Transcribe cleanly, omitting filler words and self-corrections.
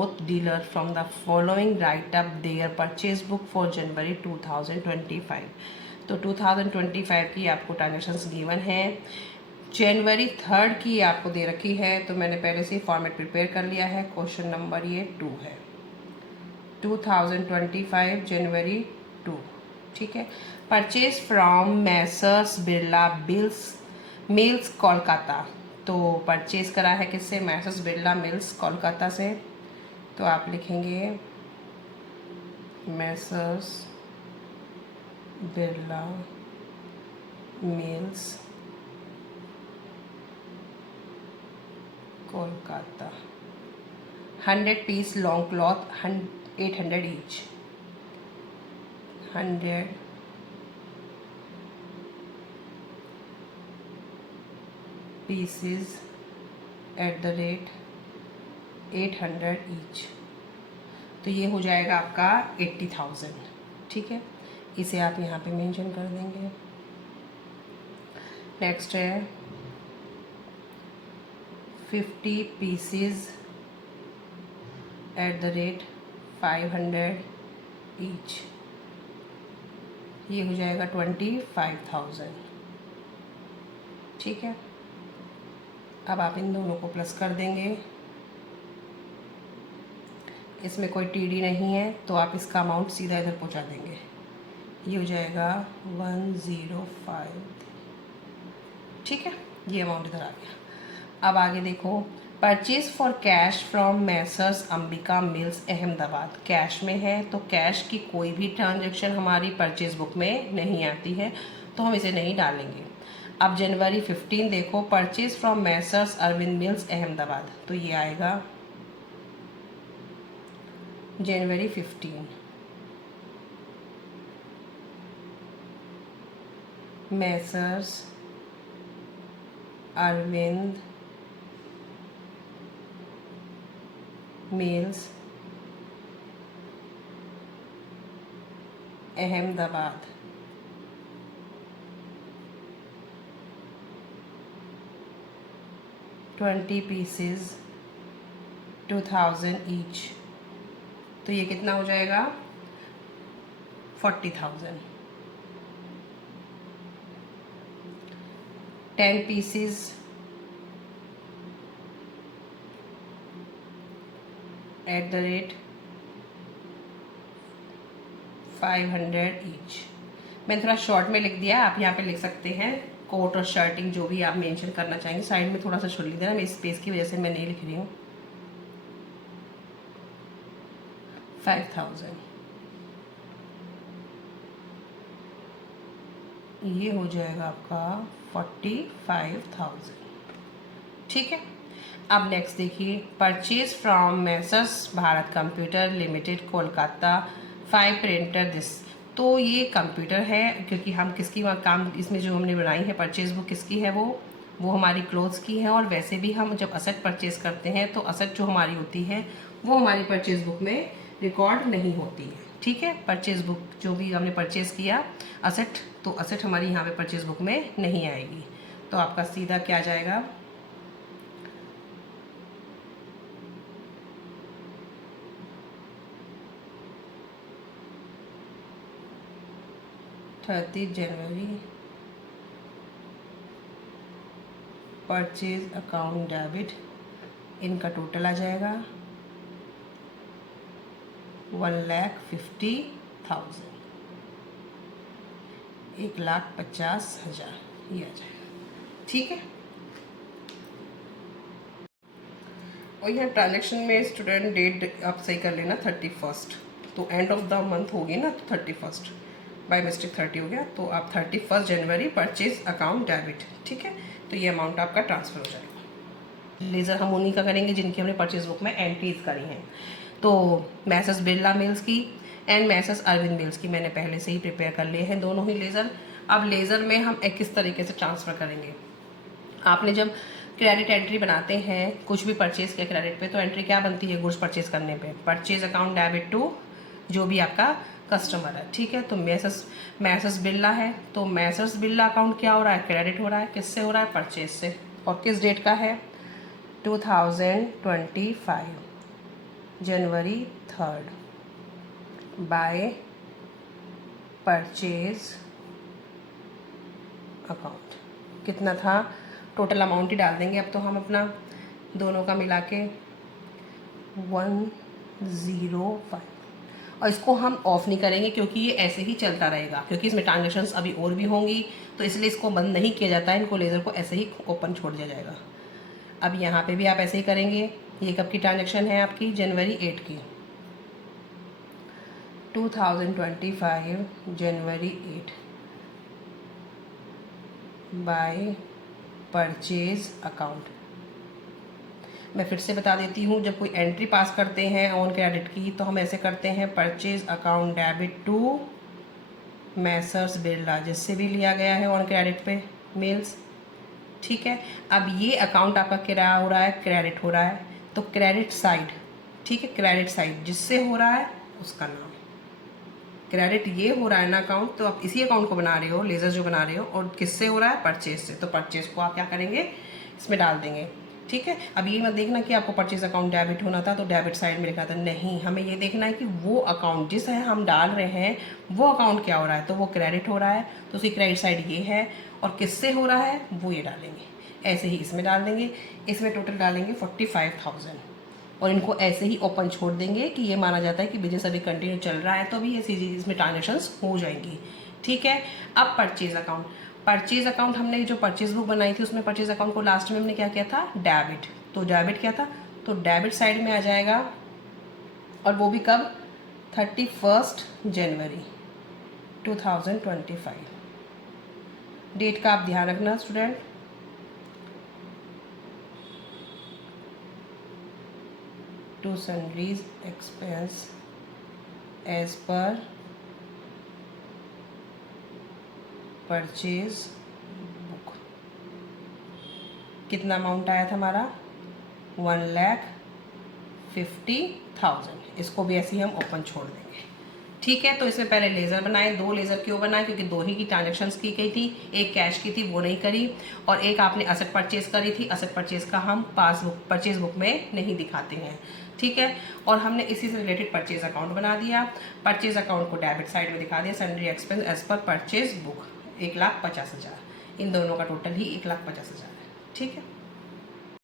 Cloth dealer from the following write up their purchase book for January 2025। तो 2025 की आपको transactions given है। जनवरी 3 की आपको दे रखी है, तो मैंने पहले से ही फॉर्मेट प्रिपेयर कर लिया है। क्वेश्चन नंबर ये 2 है, 2025 जनवरी 2, ठीक है। Purchase from Messrs Birla mills Kolkata. तो परचेज करा है किससे? मैसर्स बिरला मिल्स कोलकाता से। तो आप लिखेंगे Messrs Birla mills Kolkata. 100 piece long cloth 800 each. 100 pieces at the rate 800 each. तो ये हो जाएगा आपका 80,000, ठीक है। इसे आप यहाँ पे मेंशन कर देंगे। नेक्स्ट है 50 pieces at the rate 500 each. ये हो जाएगा 25,000, ठीक है। अब आप इन दोनों को प्लस कर देंगे। इसमें कोई टीडी नहीं है, तो आप इसका अमाउंट सीधा इधर पहुंचा देंगे। ये हो जाएगा 105, ठीक है। ये अमाउंट इधर आ गया। अब आगे देखो, purchase for cash from Messrs Ambika mills Ahmedabad. Cash में है, तो कैश की कोई भी ट्रांजैक्शन हमारी परचेज बुक में नहीं आती है, तो हम इसे नहीं डालेंगे। अब जनवरी 15 देखो, purchase from Messrs Arvind mills Ahmedabad. तो ये आएगा जनवरी 15 Messrs Arvind mills Ahmedabad. Twenty pieces 2000 each. तो ये कितना हो जाएगा? 40,000। 10 pieces at the rate 500 each. मैंने थोड़ा शॉर्ट में लिख दिया, आप यहाँ पे लिख सकते हैं कोट और शर्टिंग, जो भी आप मेंशन करना चाहेंगे। साइड में थोड़ा सा छोड़ लीजिए ना, मैं स्पेस की वजह से मैं नहीं लिख रही हूँ। 5,000। ये हो जाएगा आपका 45,000, ठीक है। अब नेक्स्ट देखिए, purchase from Messrs Bharat computer limited Kolkata 5 printer this. तो ये कंप्यूटर है, क्योंकि हम किसकी काम इसमें जो हमने बनाई है परचेज बुक किसकी है? वो हमारी क्लोथ्स की है। और वैसे भी हम जब असेट परचेज करते हैं तो असेट जो हमारी होती है वो हमारी परचेज बुक में रिकॉर्ड नहीं होती है, ठीक है। परचेज बुक जो भी हमने परचेज किया असेट, तो असेट हमारी यहाँ पे परचेज बुक में नहीं आएगी। तो आपका सीधा क्या जाएगा? जनवरी परचेज अकाउंट डेबिट, इनका टोटल आ जाएगा 1,50,000, 1,50,000 ये आ जाएगा, ठीक है। और यहाँ ट्रांजेक्शन में स्टूडेंट डेट आप सही कर लेना 31st, तो एंड ऑफ द मंथ होगी ना, तो 31st बाय मिस्टेक 30 हो गया, तो आप 31 जनवरी परचेज अकाउंट डेबिट, ठीक है। तो ये अमाउंट आपका ट्रांसफर हो जाएगा। लेज़र हम उन्हीं का करेंगे जिनकी हमने परचेज बुक में एंट्रीज करी हैं। तो मैसर्स बिरला मिल्स की एंड मैसर्स अरविंद मिल्स की मैंने पहले से ही प्रिपेयर कर लिए हैं दोनों ही लेज़र। अब लेज़र में हम किस तरीके से ट्रांसफ़र करेंगे? आपने जब क्रेडिट एंट्री बनाते हैं कुछ भी परचेज के क्रेडिट पे, तो एंट्री क्या बनती है गुड्स परचेज करने पे? परचेज अकाउंट डेबिट टू जो भी आपका कस्टमर है, ठीक है। तो मैसर्स बिरला है, तो मैसर्स बिरला अकाउंट क्या हो रहा है? क्रेडिट हो रहा है। किससे हो रहा है? परचेज से। और किस डेट का है? 2025। जनवरी 3rd बाय परचेज अकाउंट। कितना था, टोटल अमाउंट ही डाल देंगे अब तो हम अपना दोनों का मिला के 105। और इसको हम ऑफ नहीं करेंगे क्योंकि ये ऐसे ही चलता रहेगा, क्योंकि इसमें ट्रांजेक्शन्स अभी और भी होंगी, तो इसलिए इसको बंद नहीं किया जाता है, इनको लेज़र को ऐसे ही ओपन छोड़ दिया जाएगा। अब यहाँ पे भी आप ऐसे ही करेंगे। ये कब की ट्रांजेक्शन है आपकी, जनवरी 8 की, 2025 जनवरी 8 बाय परचेज अकाउंट। मैं फिर से बता देती हूँ, जब कोई एंट्री पास करते हैं ऑन क्रेडिट की तो हम ऐसे करते हैं, purchase account debit to Messrs Birla, जिससे भी लिया गया है ऑन क्रेडिट पे मेल्स, ठीक है। अब ये अकाउंट आपका किराया हो रहा है, क्रेडिट हो रहा है, तो क्रेडिट साइड, ठीक है, क्रेडिट साइड जिससे हो रहा है उसका नाम, क्रेडिट ये हो रहा है ना अकाउंट, तो आप इसी अकाउंट को बना रहे हो, लेज़र जो बना रहे हो, और किससे हो रहा है, परचेज से, तो परचेज को आप क्या करेंगे, इसमें डाल देंगे, ठीक है। अब ये मत देखना कि आपको परचेज अकाउंट डेबिट होना था तो डेबिट साइड में लिखा था, नहीं, हमें ये देखना है कि वो अकाउंट जिस है हम डाल रहे हैं वो अकाउंट क्या हो रहा है, तो वो क्रेडिट हो रहा है, तो उसकी क्रेडिट साइड ये है, और किससे हो रहा है वो ये डालेंगे। ऐसे ही इसमें डाल देंगे, इसमें टोटल डालेंगे 45,000, और इनको ऐसे ही ओपन छोड़ देंगे कि ये माना जाता है कि बिजनेस अभी कंटिन्यू चल रहा है, तो अभी ये सीधी इसमें ट्रांजेक्शन्स हो जाएंगी, ठीक है। अब परचेज अकाउंट, परचेज अकाउंट हमने जो परचेज बुक बनाई थी उसमें परचेज अकाउंट को लास्ट में हमने क्या किया था, डेबिट, तो डेबिट क्या था, तो डेबिट साइड में आ जाएगा, और वो भी कब, 31 जनवरी 2025। डेट का आप ध्यान रखना student. To sundries expense as per purchase book. कितना अमाउंट आया था हमारा, 1,50,000। इसको भी ऐसे ही हम ओपन छोड़ देंगे, ठीक है। तो इसमें पहले लेज़र बनाए, 2 लेज़र क्यों बनाए, क्योंकि 2 ही की ट्रांजेक्शन्स की गई थी, एक कैश की थी वो नहीं करी, और एक आपने असेट परचेज करी थी, असेट परचेज का हम पासबुक परचेज बुक में नहीं दिखाते हैं, ठीक है। और हमने इसी से रिलेटेड परचेज अकाउंट बना दिया, परचेज अकाउंट को डेबिट साइड में दिखा दिया, sundry expense as per purchase book 1,50,000, इन दोनों का टोटल ही 1,50,000 है, ठीक है।